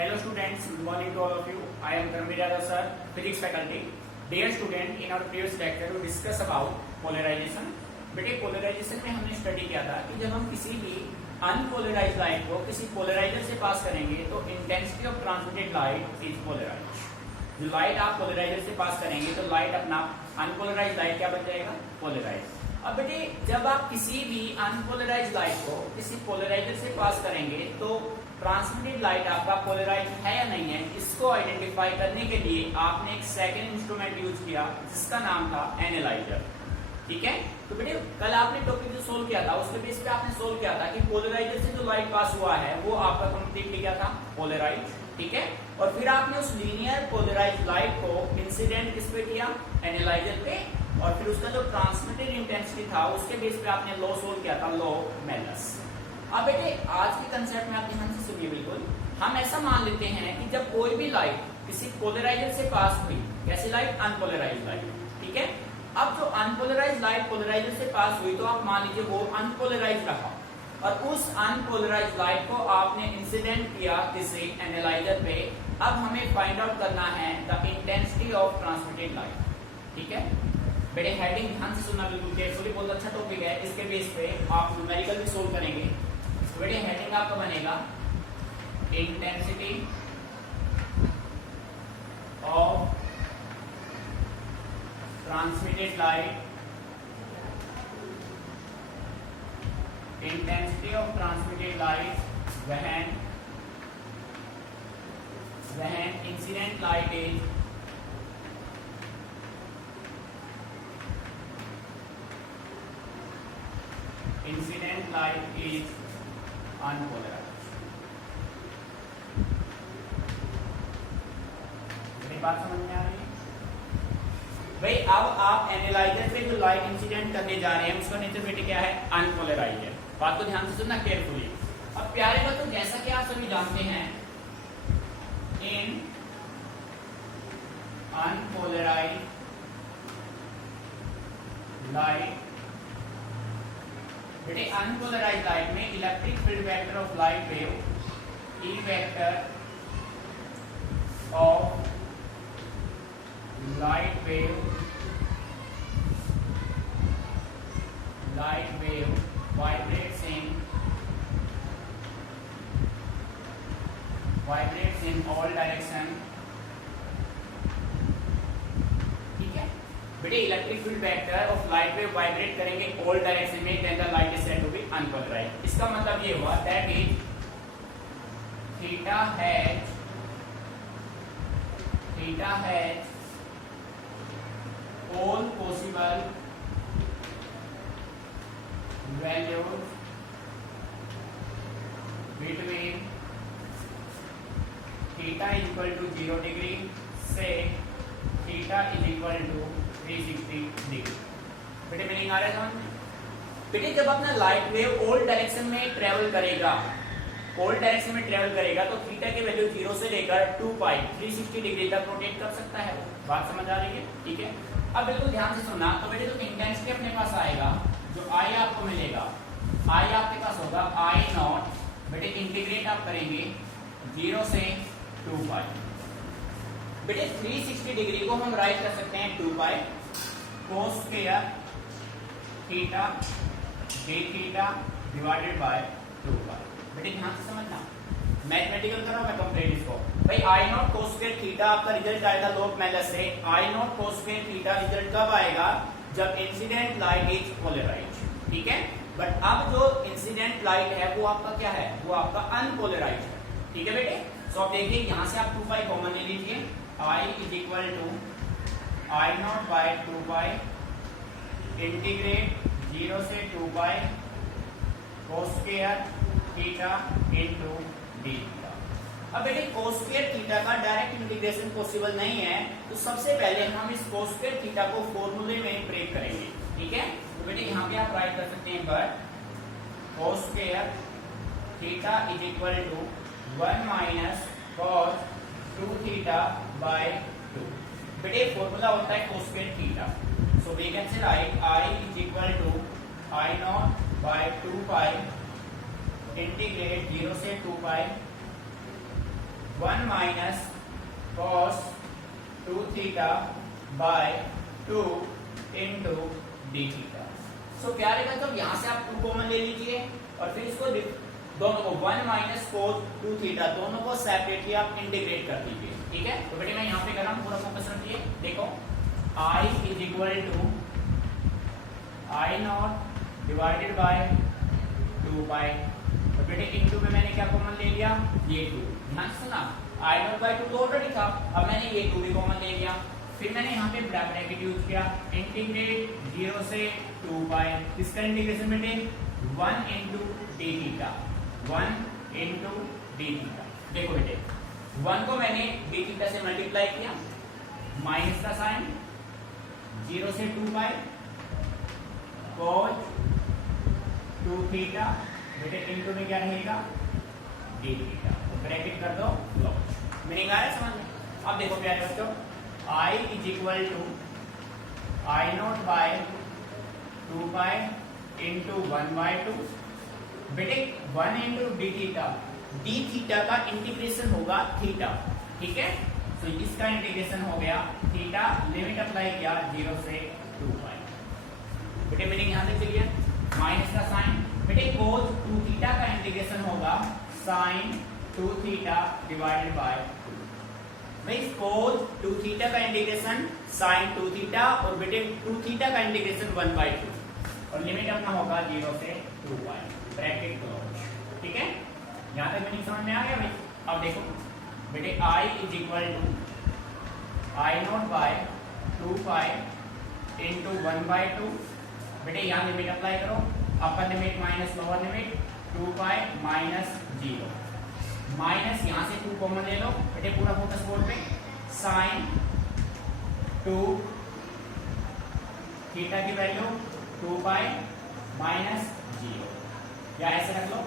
Hello students, good morning to all of you. I am Dharmir Yadav sir, physics faculty. Dear student, in our previous lecture we discuss about polarization. बेटे polarisation में हमने study किया था कि जब हम किसी भी अनपोलराइज्ड लाइट को किसी पोलराइजर से पास करेंगे तो intensity of transmitted light is polarized. जो लाइट आप पोलराइजर से पास करेंगे तो लाइट अपना अनपोलराइज्ड लाइट क्या बन जाएगा, पोलराइज्ड। अब बेटे जब आप किसी भी अनपोलराइज्ड लाइट को किसी पोलराइजर से पास करेंगे तो ट्रांसमिटेड लाइट आपका पोलराइज है या नहीं है, इसको आइडेंटिफाई करने के लिए आपने एक सेकंड इंस्ट्रूमेंट यूज किया जिसका नाम था एनालाइजर। ठीक है, तो बेटे कल आपने टॉपिक जो सोल्व किया था उसके बेस पे आपने सोल्व किया था कि पोलराइजर से जो लाइट पास हुआ है वो आपका कंप्लीटली क्या था, पोलराइज। ठीक है, और फिर आपने उस लीनियर पोलराइज लाइट को इंसिडेंट किस पे किया, एनालाइजर पे, और फिर उसका जो ट्रांसमिटेड इंटेंसिटी था उसके बेस पे आपने लॉ सोल्व किया था, लॉ मेलस। अब बेटे आज के कंसेप्ट में आप ध्यान से सुनिए बिल्कुल। हम ऐसा मान लेते हैं कि जब कोई भी लाइट किसी पोलराइजर से पास हुई, कैसी लाइट, अनपोलराइज्ड लाइट। ठीक है, अब जो अनपोलराइज्ड लाइट पोलराइजर से पास हुई तो आप मान लीजिए वो अनपोलराइज्ड रहा, और उस अनपोलराइज्ड लाइट को आपने इंसिडेंट किया किसी एनालाइजर पे। अब हमें फाइंड आउट करना है the intensity of transmitted light. ठीक है बेटे, हेडिंग ध्यान से सुनना बिल्कुल केयरफुली, बहुत अच्छा टॉपिक है। इसके बेस पे आप न्यूमेरिकल भी सोल्व करेंगे। बेटे हेडिंग आपका बनेगा intensity of transmitted light, intensity of transmitted light when incident light is unpolarized। मेरी बात समझ में आ रही है भाई? अब आप एनालाइजर पे जो लाइट इंसिडेंट करने जा रहे हैं उसका नेचर बेटे क्या है, अनपोलराइज है। बात को ध्यान से सुनना केयरफुली। अब प्यारे बच्चों, जैसा कि आप सभी जानते हैं, इन अनपोलराइज्ड लाइट, बेटे अनपोलराइज्ड लाइट में electric field vector of light wave, E vector of light wave vibrates in all direction। ठीक है बेटे, electric field vector of light wave vibrate करेंगे ऑल डायरेक्शन में, then the light is said to be unpolarized. इसका मतलब ये हुआ that is theta has all possible values between theta is equal to 0 degree से theta is equal to 360 degree। बेटे meaning आ रहा है समझ में? बेटे जब अपना लाइट वेव ऑल डायरेक्शन में ट्रेवल करेगा, तो थीटा की वैल्यू 0 से लेकर 2 पाई 360 डिग्री तक रोटेट कर सकता है। बात समझ आ रही है? ठीक है, अब बिल्कुल ध्यान से सुनना। तो बेटे जो इंटेंसिटी अपने पास आएगा, जो आई आपको मिलेगा, आई आपके पास होगा आई नॉट, बेटे इंटीग्रेट आप करेंगे 0 से 2 पाई। बेटे 360 डिग्री को हम राइट कर सकते हैं 2 pi cos square theta d theta divided by 2 pi. बेटे ध्यान से समझना, मैथमेटिकल करो, मैं कंप्लीट इसको। भाई I naught cos square theta आपका रिजल्ट आएगा लॉग मेलस से। I naught cos square theta result कब आएगा, जब इंसिडेंट लाइट इज पोलराइज्ड। ठीक है, बट अब जो इंसिडेंट लाइट है वो आपका क्या है, वो आपका अनपोलराइज्ड है। ठीक है बेटे, तो आप देखिए यहां से आप 2 पाई कॉमन ले लीजिए, I is equal to I not by 2 pi integrate 0 से 2 pi cos square theta into d theta. अब बेटे कोस स्क्वायर थीटा का डायरेक्ट इंटीग्रेशन पॉसिबल नहीं है, तो सबसे पहले हम इस कोस स्क्वायर थीटा को फॉर्मूले में ब्रेक करेंगे। ठीक है, तो बेटे यहाँ पे आप राइट कर सकते हैं, but cos square theta is equal to 1 minus cos 2 theta by 2। बेटे फॉर्मूला होता है cos square theta, so we can say write I is equal to I not by 2 pi integrate 0 से 2 pi 1 minus cos 2 theta by 2 into d theta. So क्या रहेगा, तो यहां से आप 2 कॉमन ले लीजिए और फिर इसको दोनों को 1 माइनस cos 2 थीटा दोनों को सेपरेटली आप इंटीग्रेट कर दीजिए। ठीक है, तो बेटे मैं यहाँ पे कर रहा हूँ, पूरा फोकस रखिए। देखो I is equal to I not divided by 2 pi. तो बेटे इनटू में मैंने क्या कॉमन ले लिया, ये 2। ध्यान से सुना, आई नॉट बाय 2 तो ऑलरेडी था, अब मैंने ये 2 भी कॉमन ले लिया। फिर मैंने यहाँ पे ब्रैकेट यूज किया, इंटीग्रेट 0 से 2 पाई। इसका इंटीग्रेशन बेटे 1 into d theta, 1 into d theta. देखो बेटे 1 को मैंने डी थीटा से मल्टीप्लाई किया, माइनस का साइन, 0 से 2 पाई cos 2 थीटा, बेटे इंटू में क्या रहेगा, डी थीटा। तो ब्रैकेट कर दो, क्लोज। मीनिंग आ रहा है समझ में? अब देखो प्यारे बच्चों, I is equal to I not by 2 pi into 1 by 2। बेटे 1 into d theta, d theta का इंटीग्रेशन होगा थीटा। ठीक है, तो इसका इंटीग्रेशन हो गया थीटा, लिमिट अप्लाई किया 0 से 2 पाई। बेटे मीनिंग यहां से चलिए, माइनस का साइन, बेटे cos 2 थीटा का इंटीग्रेशन होगा sin 2 थीटा डिवाइडेड बाय 2। भाई cos 2 थीटा का इंटीग्रेशन sin 2 थीटा और बेटे 2 थीटा का इंटीग्रेशन 1 बाय 2 और लिमिट अपना होगा 0 से 2 पाई। Bracket close. ठीक है, यहां तक मीनिंग समझ में आ गया भाई? अब देखो बेटे I is equal to I not by 2 pi into 1 by 2। बेटे यहाँ लिमिट अप्लाई करो, upper limit minus lower limit 2 pi minus 0, minus यहाँ से 2 कॉमन ले लो। बेटे पूरा फोकस बोर्ड पे, साइन 2 थीटा की वैल्यू 2 पाई माइनस 0, या ऐसे रख लो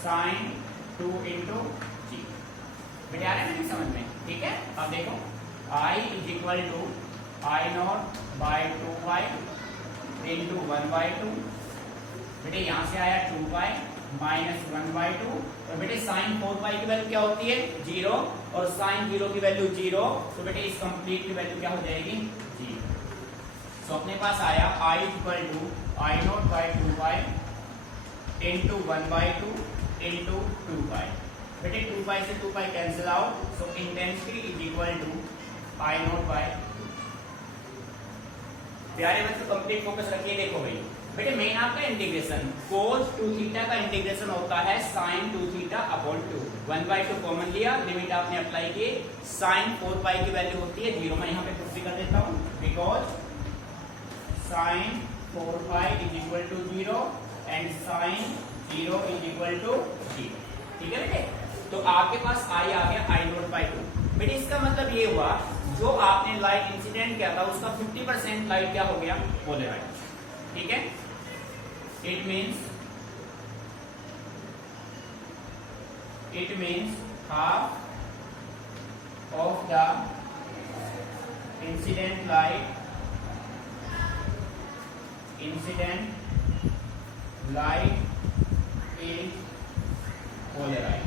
साइन 2 इंटू 0। बेटे आ रहा है समझ में? ठीक है, अब देखो I is equal to I not by 2 pi into 1 by 2। बेटे यहां से आया 2 पाई माइनस 1 बाय 2 और बेटे साइन 4 पाई की वैल्यू क्या होती है, 0, और साइन 0 की वैल्यू 0। तो बेटे इस कंप्लीट की वैल्यू क्या हो जाएगी, 0। तो अपने पास आया I equal to I not by 2 pi into 1 by 2 into 2 pi. बेटे 2 पाई से 2 pi cancel out, so intensity is equal to I not by 2। प्यारे बच्चों कंप्लीट फोकस रखिए। देखो भाई बेटे मेन आपका इंटीग्रेशन cos 2 थीटा का इंटीग्रेशन होता है sin 2 theta upon 2। 1 by 2 common लिया, लिमिट आपने अप्लाई की, sin 4 पाई की वैल्यू होती है 0। मैं यहाँ पे कुछ कर देता हूँ, because sin 4 pi is equal to 0 and sin 0 is equal to 0। ठीक है बेटे, तो आपके पास I आ गया आई नॉट बाय 2। बेटे इसका मतलब ये हुआ जो आपने लाइट इंसिडेंट किया था उसका 50% लाइट क्या हो गया, पोलराइज। ठीक है, it means half of the incident light is polarize.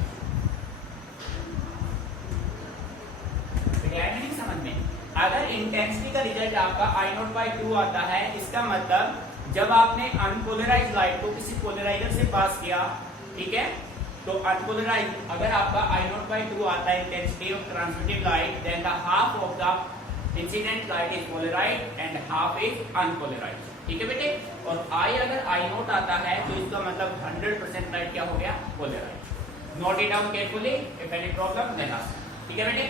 समझ में? अगर इंटेंसिटी का रिजल्ट आपका आई नॉट बाय 2 आता है, इसका मतलब जब आपने अनपोलराइज लाइट को किसी पोलराइजर से पास किया, ठीक है, तो अनपोलराइज अगर आपका आई नॉट बाय 2 आता है intensity of transmitted light, then the half of the incident light is polarized and half is unpolarized. ठीक है बेटे, और आई अगर आई नॉट आता है तो इसका मतलब 100% लाइट क्या हो गया, polarized. Note it down carefully, if any problem then ask. ठीक है बेटे,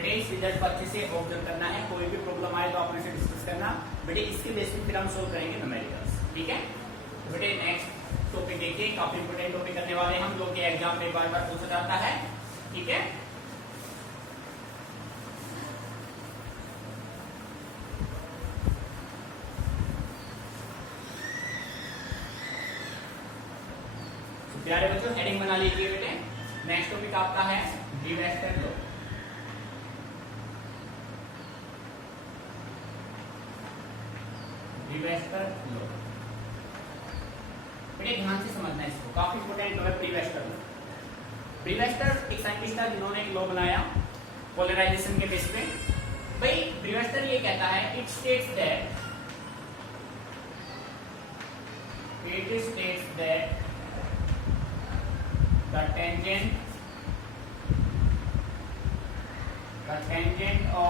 बेटे इस रिजल्ट को अच्छे से ऑब्जर्व करना है, कोई भी प्रॉब्लम आए तो आप मेरे से डिस्कस करना बेटे, इसके बेस पे फिर हम सोल्व करेंगे न्यूमेरिकल्स, ठीक है। तो बेटे नेक्स्ट टॉपिक देखिए, काफी इंपोर्टेंट टॉपिक करने वाले हम, जो कि एग्जाम में बार बार पूछा जाता है, ठीक है। तो प्यारे बच्चों हेडिंग बना लीजिए बेटे। नेक्स्ट टॉपिक आपका है डिवेस्टर लॉ। डिवेस्टर लॉ बेटे ध्यान से समझना है इसको, काफी इंपोर्टेंट लॉ है डिवेस्टर लॉ। डिवेस्टर एक साइंटिस्ट था जिन्होंने एक लॉ बनाया पोलराइजेशन के बेस पे। भाई डिवेस्टर ये कहता है it states that the tangent of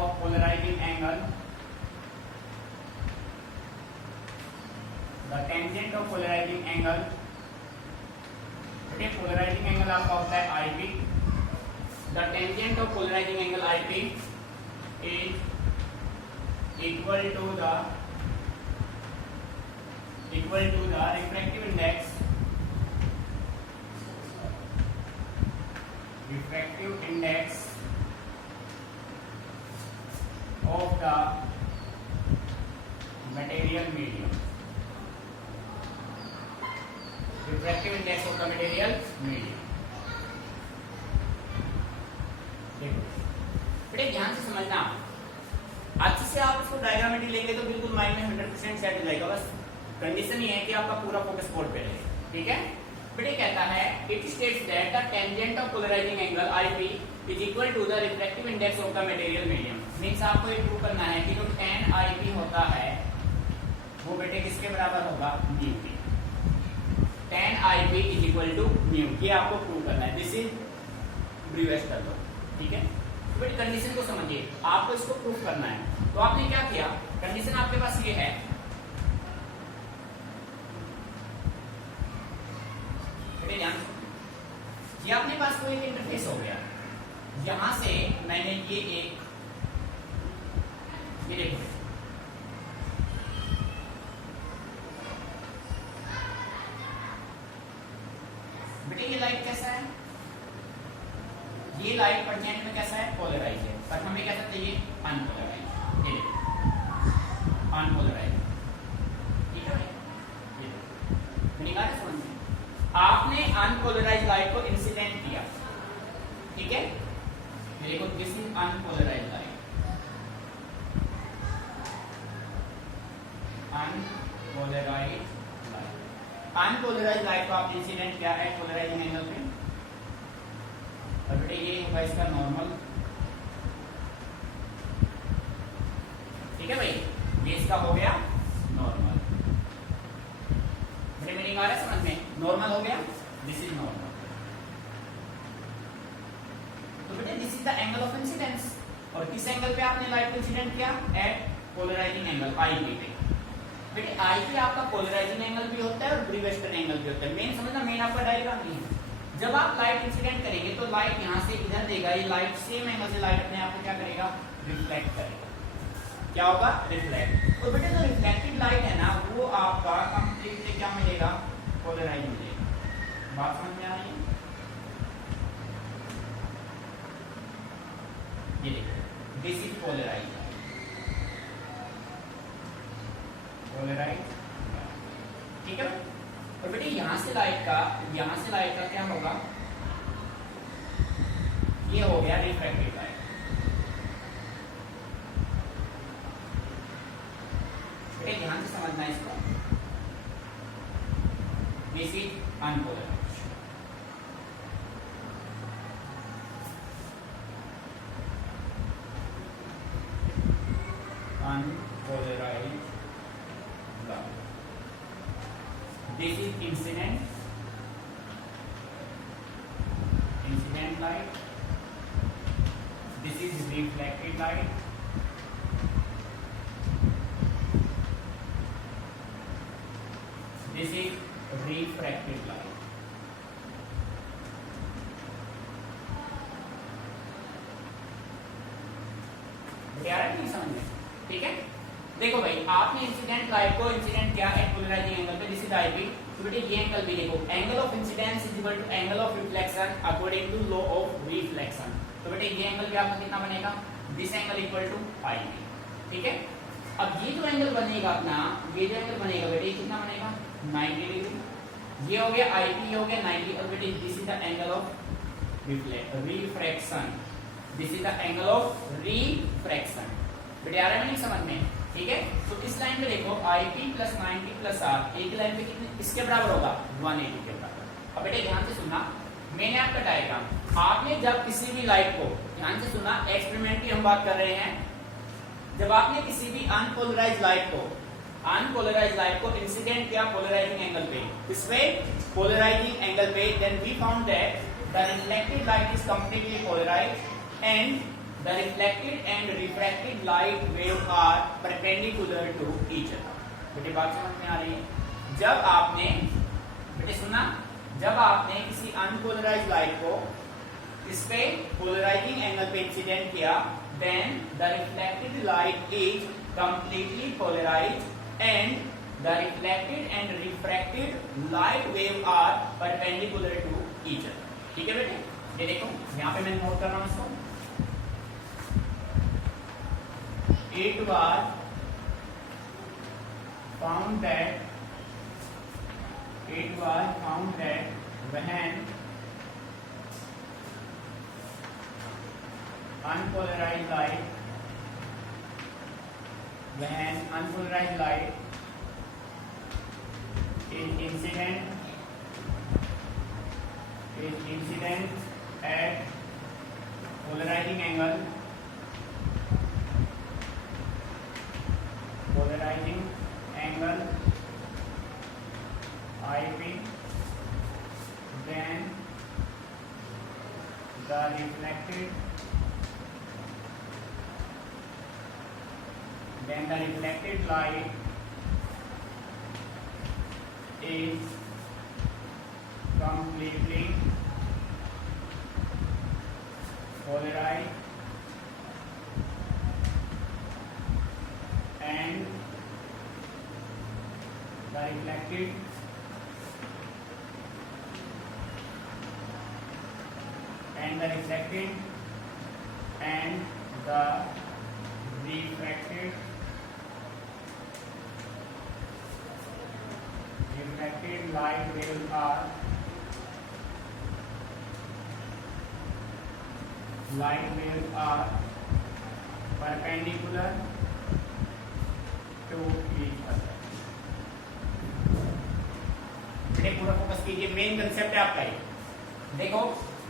polarizing angle, okay, polarizing angle आपका होता है IP, the tangent of polarizing angle IP is equal to the refractive index of the material medium, refractive index of the material medium। देखो बेटे ध्यान से समझना, अच्छे से आप इसको डायग्रामेटिक लेंगे तो बिल्कुल माइंड में 100% सेट हो जाएगा। बस कंडीशन ये है कि आपका पूरा फोकस बोर्ड पे रहे, ठीक है। बेटे कहता है it states that the tangent of polarizing angle IP is equal to the refractive index of the material medium. Means आपको ये प्रूव करना है कि जो tan IP होता है वो बेटे किसके बराबर होगा, म्यू के। tan IP is equal to mu, ये आपको प्रूव करना है। दिस इज डिवेस्टर लॉ, ठीक है। तो बेटे कंडीशन को समझिए, आपको इसको प्रूव करना है। तो आपने क्या किया, कंडीशन आपके पास ये है, ये अपने पास कोई एक इंटरफेस हो गया, यहां से मैंने ये देखो बेटे ये लाइट कैसा है, ये लाइट परसेंट में कैसा है, पोलराइज है, पर हमें क्या सकते ये अनपोलराइज, ये देखो अनपोलराइज, ठीक है। ये मैंने कहा समझ में, आपने अनपोलराइज लाइट को इंसिडेंट किया, ठीक है। देखो this is unpolarize light, unpolarize light को आपने इंसिडेंट किया है पोलराइजिंग एंगल पे, और बेटे ये होगा इसका नॉर्मल, ठीक है भाई, ये इसका हो गया नॉर्मल। मेरे मीनिंग आ रहा है समझ में, नॉर्मल हो गया, दिस इज नॉर्मल। तो बेटे this is the angle of incidence, और किस एंगल पे आपने लाइट को इंसिडेंट किया, एट पोलराइजिंग एंगल IP पे। बेटे IP आपका पोलराइजिंग एंगल भी होता है और डिवेस्टर एंगल भी होता है। मेन समझना, मेन आपका डायग्राम नहीं है। जब आप लाइट इंसिडेंट करेंगे तो लाइट यहां से इधर देगा, ये लाइट सेम एंगल से लाइट अपने आप को क्या करेगा, रिफ्लेक्ट करेगा। क्या होगा, रिफ्लेक्ट। तो बेटे जो रिफ्लेक्टेड लाइट है ना, वो आपका कंप्लीटली क्या मिलेगा, पोलराइज मिलेगा। बात समझ में आ रही है, ये देखो दिस इज पोलराइज, ठीक है। और बेटे यहां से लाइट का क्या होगा, ये हो गया रिफ्रैक्टेड लाइट। बेटे ध्यान से समझना इसको, this is unpolarize, unpolarized light. This is incident light. This is reflected light. This is refracted light. आ रहा है नहीं समझ में? ठीक है, देखो भाई आपने इंसिडेंट लाइट को इंसिडेंट किया एट पोलराइजिंग एंगल पे, दिस इज आईपी। तो बेटे ये एंगल भी देखो, angle of incidence is equal to angle of reflection according to law of reflection. तो बेटे ये एंगल भी आपका कितना बनेगा, this angle equal to IP. ठीक है, अब ये जो एंगल बनेगा अपना, ये जो एंगल बनेगा बेटे कितना बनेगा, 90 डिग्री। ये हो गया आईपी, ये हो गया 90। और बेटे this is the angle of refraction, this is the angle of refraction. बेटे आ रहा है नहीं समझ में? ठीक है, तो इस लाइन में देखो IP प्लस 90 प्लस R एक लाइन पे कितने किसके बराबर होगा, 180 के बराबर। अब बेटे ध्यान से सुनना, मैंने आपका डायग्राम, आपने जब किसी भी लाइट को, ध्यान से सुनना, एक्सपेरिमेंट की हम बात कर रहे हैं, जब आपने किसी भी अनपोलराइज्ड लाइट को इंसिडेंट किया पोलराइजिंग एंगल पे, किस पे, पोलराइजिंग एंगल पे, then we found that the reflected light is completely polarized and the reflected and refracted light wave are perpendicular to each other। बेटे बात समझ में आ रही है? जब आपने, बेटे सुनना, जब आपने किसी अनपोलराइज्ड लाइट को इस पे पोलराइजिंग एंगल पे इंसिडेंट किया, then the reflected light is completely polarized and the reflected and refracted light wave are perpendicular to each other। ठीक है बेटे, ये देखो यहाँ पे मैं नोट कर रहा हूँ इसको। It was found that when unpolarized light is incident at polarizing angle IP, then the reflected light is completely polarized and the reflected and the refracted light waves are perpendicular to each other। पूरा focus कीजिए, main concept है आपका ये। देखो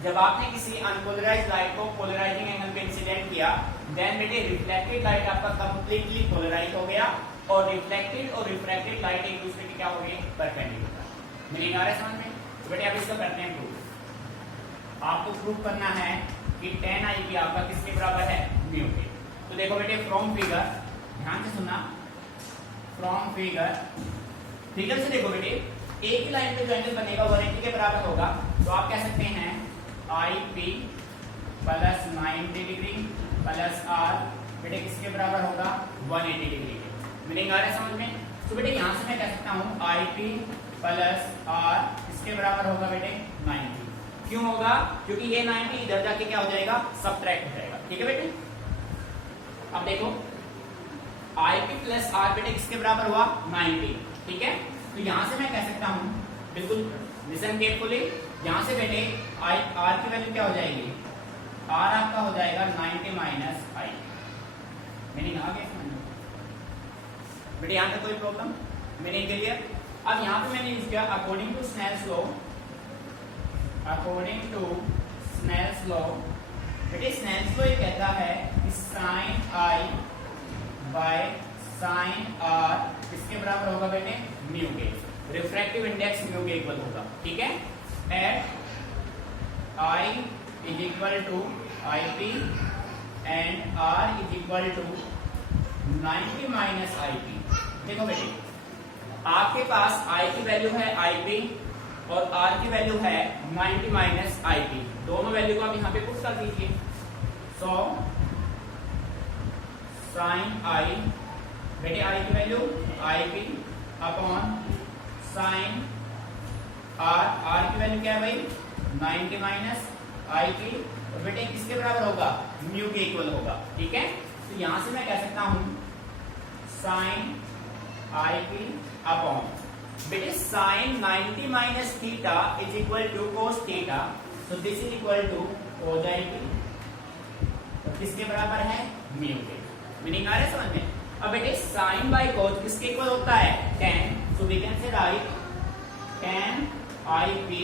जब आपने किसी unpolarised light को पोलराइजिंग एंगल पे इंसिडेंट किया, देन बेटे रिफ्लेक्टेड लाइट आपका कंप्लीटली पोलराइज हो गया और रिफ्लेक्टेड और रिफ्रैक्टेड लाइट एक दूसरे के क्या हो गए, परपेंडिकुलर। मीनिंग आ रहा है समझ में? तो बेटे आप इसको करते हैं प्रूफ। आपको प्रूफ करना है कि tan IP आपका किसके बराबर है, म्यू के। तो देखो बेटे फ्रॉम फिगर, ध्यान से सुनना, फ्रॉम फिगर से देखो बेटे एक ही लाइन पे जो एंगल बनेगा 180 के बराबर होगा। तो आप कह सकते हैं IP plus 90 degree plus R बेटे किसके बराबर होगा, 180 डिग्री के। मीनिंग आ रहा है समझ में? तो बेटे यहाँ से मैं कह सकता हूँ IP प्लस R किसके बराबर होगा बेटे, 90। क्यों होगा? क्योंकि ये 90 इधर जाके क्या हो जाएगा, सब्ट्रैक्ट हो जाएगा। ठीक है बेटे, अब देखो IP प्लस R बेटे किसके बराबर हुआ, 90। ठीक है, तो यहां से मैं कह सकता हूं, बिल्कुल लिसन केयरफुली, यहां से बेटे R की वैल्यू क्या हो जाएगी, R आपका हो जाएगा 90 माइनस I। मीनिंग आ गया समझ में बेटे? यहां तक कोई प्रॉब्लम? Meaning clear? अब यहां पे मैंने यूज किया अकॉर्डिंग टू स्नेल्स लॉ। बेटे स्नेल्स लॉ ये कहता है कि sine I by sine R किसके बराबर होगा बेटे, म्यू के। रिफ्रैक्टिव इंडेक्स म्यू के इक्वल होगा। ठीक है, at I is equal to IP and R is equal to 90 minus IP। देखो बेटे आपके पास I की वैल्यू है IP और R की वैल्यू है 90 माइनस IP। दोनों वैल्यू को आप यहाँ पे पुट कर दीजिए। सो साइन आई, बेटे आई की value I P upon sine R, R की वैल्यू क्या है भाई 90 माइनस आई पी, और बेटे किसके बराबर होगा म्यू के इक्वल होगा। ठीक है, तो यहां से मैं कह सकता हूं साइन आई पी अपॉन बेटे sine 90 minus theta is equal to cos theta, तो this is equal to cos I P, तो किसके बराबर है म्यू के। मीनिंग आ रहा है समझ में। अब बेटे साइन बाय कोस किसके इक्वल होता है tan, so we can say write tan I P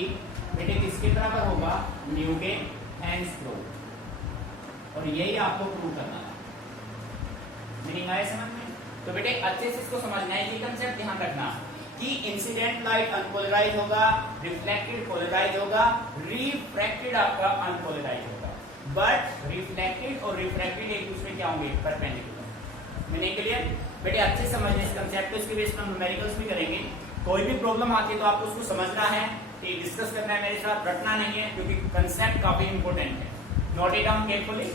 बेटे किसके बराबर होगा म्यू के, हैंस प्रूव, और यही आपको प्रूव करना है। मीनिंग आया समझ में। तो बेटे अच्छे से इसको समझना है, ये कंसेप्ट ध्यान रखना कि इंसिडेंट लाइट अनपोलराइज होगा, रिफ्लेक्टेड पोलराइज होगा, रिफ्रैक्टेड आपका अनपोलराइज होगा, बट रिफ्लेक्टेड और रिफ्रैक्टेड एक दूसरे क्या होंगे परपेंडिकुलर। मीनिंग क्लियर बेटे, अच्छे समझने इस कंसेप्ट को, इसके बेस पर हम न्यूमेरिकल्स भी करेंगे। कोई भी प्रॉब्लम आती है तो आपको उसको समझना है, डिस्कस करना है मेरे साथ, रटना नहीं है, क्योंकि कंसेप्ट काफी इंपॉर्टेंट है। Note it down carefully.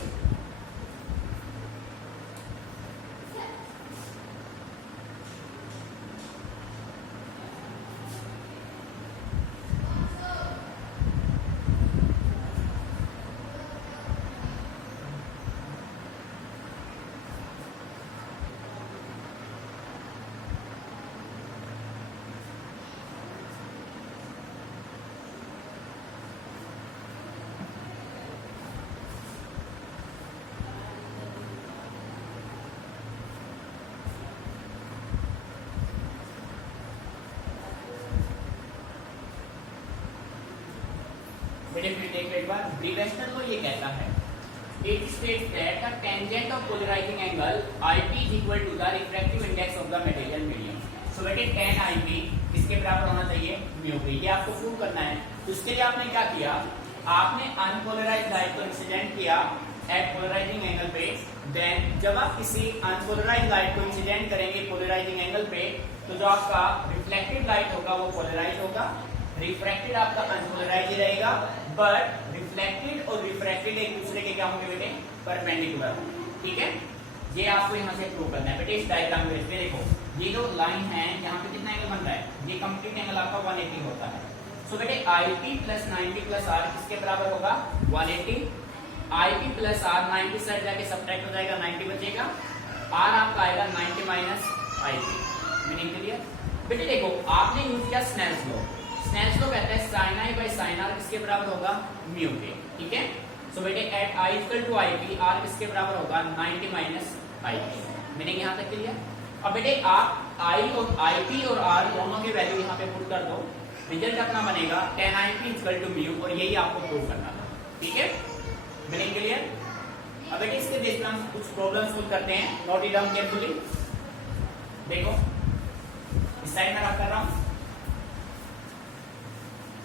बेटे फिर देखो एक बार, ब्रीवेस्टर लॉ ये कहता है it states that the tangent of polarizing angle IP is equal to the refractive index of the material medium। सो बेटे tan IP किसके बराबर होना चाहिए म्यू के, ये आपको प्रूव करना है। तो उसके लिए आपने क्या किया, आपने अनपोलराइज्ड लाइट को इंसिडेंट किया एट पोलराइजिंग एंगल पे, देन जब आप किसी अनपोलराइज्ड लाइट को इंसिडेंट करेंगे पोलराइजिंग एंगल पे, तो जो आपका रिफ्लेक्टेड लाइट होगा वो पोलराइज होगा, रिफ्रैक्टेड आपका अनपोलराइज रहेगा, बट रिफ्लेक्टेड और रिफ्रैक्टेड एक दूसरे के क्या होंगे बेटे परपेंडिकुलर। ठीक है, ये आपको यहाँ से प्रूव करना है बेटे। इस डायग्राम में देखो, ये जो लाइन है यहाँ पे कितना एंगल बन रहा है, ये कंप्लीट एंगल आपका 180 होता है। सो बेटे IP प्लस 90 प्लस R किसके बराबर होगा 180, IP प्लस R 90 साइड जाके सब्ट्रैक्ट हो जाएगा, 90 बचेगा, R आपका आएगा 90 माइनस IP। मीनिंग क्लियर बेटे। देखो आपने यूज किया स्नेल्स लॉ, स्नेल्स लॉ कहता है sine I by sine R किसके बराबर होगा म्यू के। ठीक है, सो बेटे at I equal to I P R किसके बराबर होगा 90 माइनस आई पी। मीनिंग यहाँ तक क्लियर। अब बेटे आप आई और आई पी और आर दोनों के वैल्यू यहाँ पे पुट कर दो, रिजल्ट अपना बनेगा tan I P equal to mu, और यही आपको प्रूव करना था। ठीक है, मीनिंग क्लियर। अब बेटे इसके बेस पर हम कुछ प्रॉब्लम सोल्व करते हैं, नोट इट डाउन केयरफुली। देखो इस साइड में रख कर रहा हूं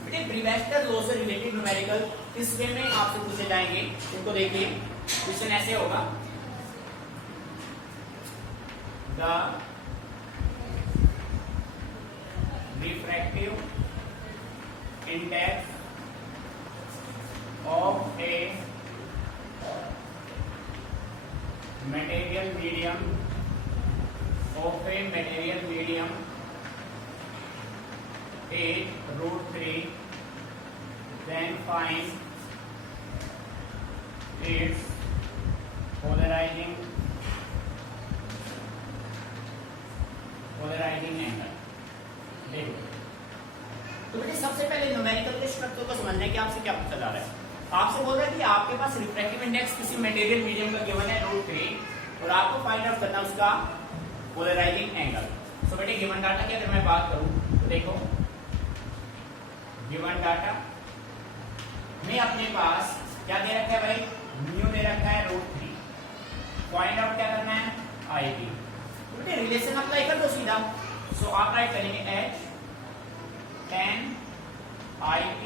बेटे, ब्रीवेस्टर लॉ से रिलेटेड न्यूमेरिकल किस वे में आपसे पूछे जाएंगे, इनको देखिए। क्वेश्चन ऐसे होगा, the refractive index of a material medium is √3, then find its polarizing angle। देखो तो बेटे सबसे पहले न्यूमेरिकल के स्ट्रक्चर को समझना है कि आपसे क्या पूछा जा रहा है। आपसे बोल रहा है कि आपके पास रिफ्रैक्टिव इंडेक्स किसी मटेरियल मीडियम का गिवन है √3, और आपको फाइंड आउट करना उसका पोलराइजिंग एंगल। सो बेटे गिवन डाटा की अगर मैं बात करूं तो देखो, गिवन डाटा में अपने पास क्या दे रखा है भाई, म्यू दे रखा है √3, फाइंड आउट क्या करना है IP। तो बेटे रिलेशन अप्लाई कर दो सीधा। सो आप राइट करेंगे H tan IP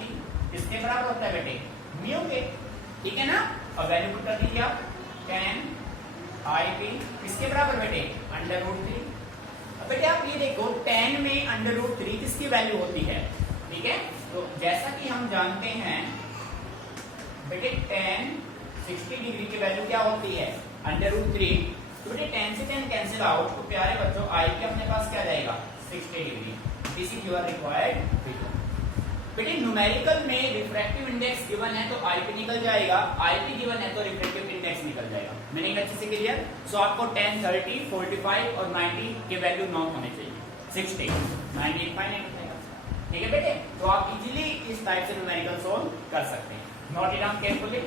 किसके बराबर होता है बेटे म्यू के। ठीक है ना, अब वैल्यू पुट कर दीजिए आप, tan IP किसके बराबर बेटे √3। अब बेटे आप ये देखो tan में √3 किसकी वैल्यू होती है। ठीक है, तो जैसा कि हम जानते हैं बेटे tan 60 डिग्री की वैल्यू क्या होती है √3, तो बेटे 10 से 10 कैंसिल आउट, तो प्यारे बच्चों आई के अपने पास क्या जाएगा 60 degree. This is your required figure. बेटे न्यूमेरिकल में रिफ्रैक्टिव इंडेक्स गिवन है तो आई पे निकल जाएगा, आई पे गिवन है तो रिफ्रैक्टिव इंडेक्स निकल जाएगा। मीनिंग अच्छे से क्लियर। सो आपको 10, 30, 45 और 90 के वैल्यू नॉट होने चाहिए। 60, 90 फाइनल होगा। ठीक है बेटे, तो आप इजीली इस टाइप से न्यूमेरिकल सोल्व कर सकते हैं। Note it down carefully.